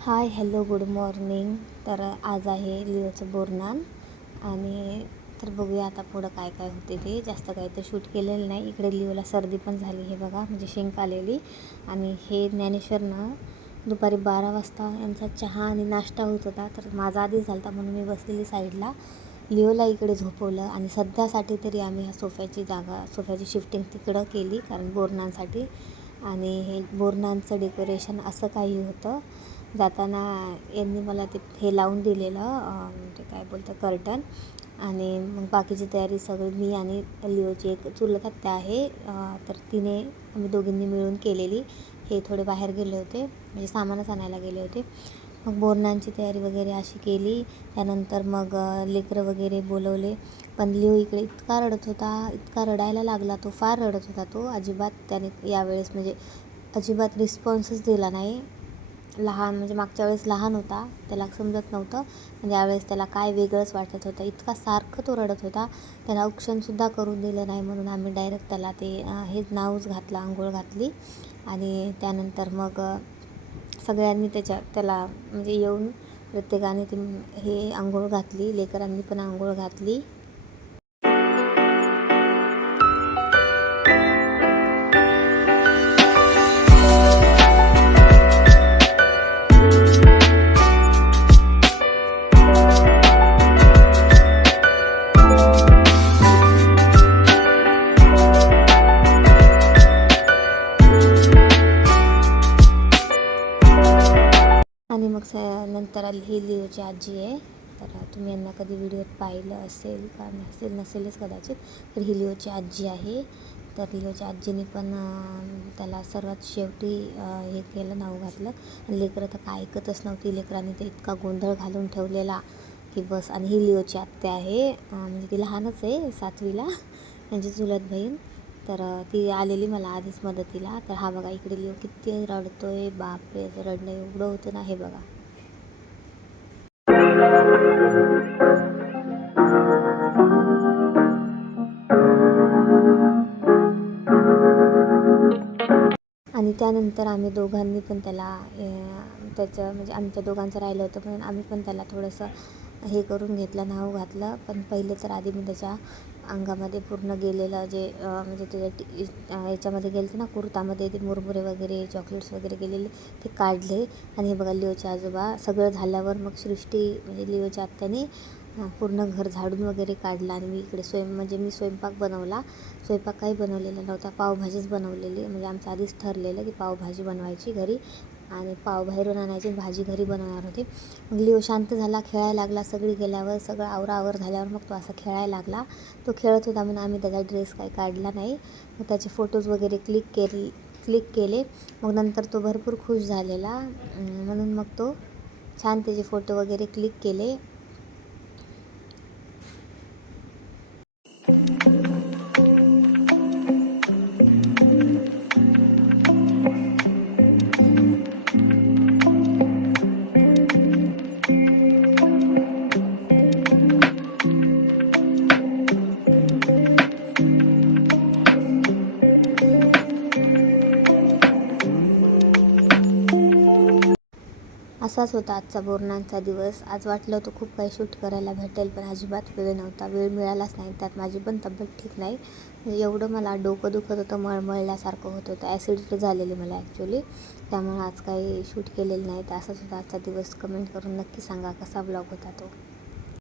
Hi hello good morning. तर आज आहे लिओचं बोरनान आणि तर बघूया आता पुढं काय काय होते ते. जास्त काही तर शूट केलेलं नाही. इकडे लिओला सर्दी पण झाली, हे बघा म्हणजे शिंक आलेली. आणि हे ज्ञानेश्वरनं दुपारी 12 वाजता यांचा चहा आणि नाश्ता होत होता, तर माझा आधी झाला होता म्हणून मी बसलेली साईडला. लिओला इकडे झोपवलं आणि सध्यासाठी तरी आम्ही ह्या सोफ्याची शिफ्टिंग तिकडं केली, कारण बोरनांसाठी. आणि हे बोरनांचं डेकोरेशन असं काही होतं. जाताना यांनी मला ते हे लावून दिलेलं, ते काय बोलतं, कर्टन. आणि मग बाकीची तयारी सगळी मी आणि लिओची एक चुलत आत्या आहे, तर तिने आम्ही दोघींनी मिळून केलेली. हे थोडे बाहेर गेले होते, म्हणजे सामानच आणायला गेले होते. मग बोरनांची तयारी वगैरे अशी केली. त्यानंतर मग लेकरं वगैरे बोलवले. पण लिओ इकडे इतका रडत होता, इतका रडायला लागला तो, फार रडत होता तो. अजिबात त्याने यावेळेस म्हणजे अजिबात रिस्पॉन्सच दिला नाही. लहान म्हणजे मागच्या वेळेस लहान होता, त्याला समजत नव्हतं. म्हणजे यावेळेस त्याला काय वेगळंच वाटत होतं, इतका सारखं तो रडत होता. त्याला औक्षणसुद्धा करून दिलं नाही, म्हणून आम्ही डायरेक्ट त्याला ते हेच नावच घातलं, आंघोळ घातली. आणि त्यानंतर मग सगळ्यांनी त्याला म्हणजे येऊन प्रत्येकाने ती हे आंघोळ घातली. लेकरांनी पण आंघोळ घातली. आणि मग नंतर ही लिओची आजी आहे. तर तुम्ही यांना कधी व्हिडिओत पाहिलं असेल का नसेलच कदाचित. तर ही लिओची आजी आहे. तर लिओच्या आजीने पण त्याला सर्वात शेवटी हे केलं, नाव घातलं. आणि लेकरं तर काय ऐकतच नव्हती. लेकरांनी ते इतका गोंधळ घालून ठेवलेला की बस. आणि ही लिओची आत्या आहे, म्हणजे ती लहानच आहे, 7वीला, म्हणजे चुलत बहीण. तर ती आलेली मला आधीच मदतीला. तर हा बघा इकडे लिओ किती रडतोय, बापरे, रडणं एवढं होतं ना, हे बघा. आणि त्यानंतर आम्ही दोघांनी पण त्याला त्याचं म्हणजे आमच्या दोघांचं राहिलं होतं, पण आम्ही पण त्याला थोडंसं हे करून घेतलं, नाव घातलं. पण पहिले तर आधी मी त्याच्या अंगामध्ये पूर्ण गेलेलं जे म्हणजे त्याच्या याच्यामध्ये गेलं ना, कुर्तामध्ये ते मुरमुरे वगैरे, चॉकलेट्स वगैरे गेलेले ते काढले. आणि हे बघा लिओचे आजोबा सगळं झाल्यावर मग सृष्टी म्हणजे लिओच्या आत्याने पूर्ण घर झाडून वगैरे काढलं. आणि मी इकडे म्हणजे मी स्वयंपाक बनवला. स्वयंपाक काही बनवलेला नव्हता, पावभाजीच बनवलेली. म्हणजे आमचं आधीच ठरलेलं की पावभाजी बनवायची घरी, आणि पाव बाहेरून आणायची, भाजी घरी बनवणार होती. मग लिओ शांत झाला, खेळायला लागला. सगळी गेल्यावर सगळं आवरावर झाल्यावर मग तो असा खेळायला लागला. तो खेळत होता म्हणून आम्ही त्याचा ड्रेस काही काढला नाही. मग त्याचे फोटोज वगैरे क्लिक केले. मग नंतर तो भरपूर खुश झालेला, म्हणून मग तो छान त्याचे फोटो वगैरे क्लिक केले. असाच होता आजचा बोरनांचा दिवस. आज वाटलं होतं खूप काही शूट करायला भेटेल, पण अजिबात वेळ नव्हता, वेळ मिळालाच नाही. त्यात माझी पण तब्येत ठीक नाही. एवढं मला डोकं दुखत होतं, मळमळल्यासारखं होत होतं, ॲसिडिटी झालेली मला ॲक्च्युली. त्यामुळे आज काही शूट केलेलं नाही. तर असाच होता आजचा दिवस. कमेंट करून नक्की सांगा कसा ब्लॉग होता तो.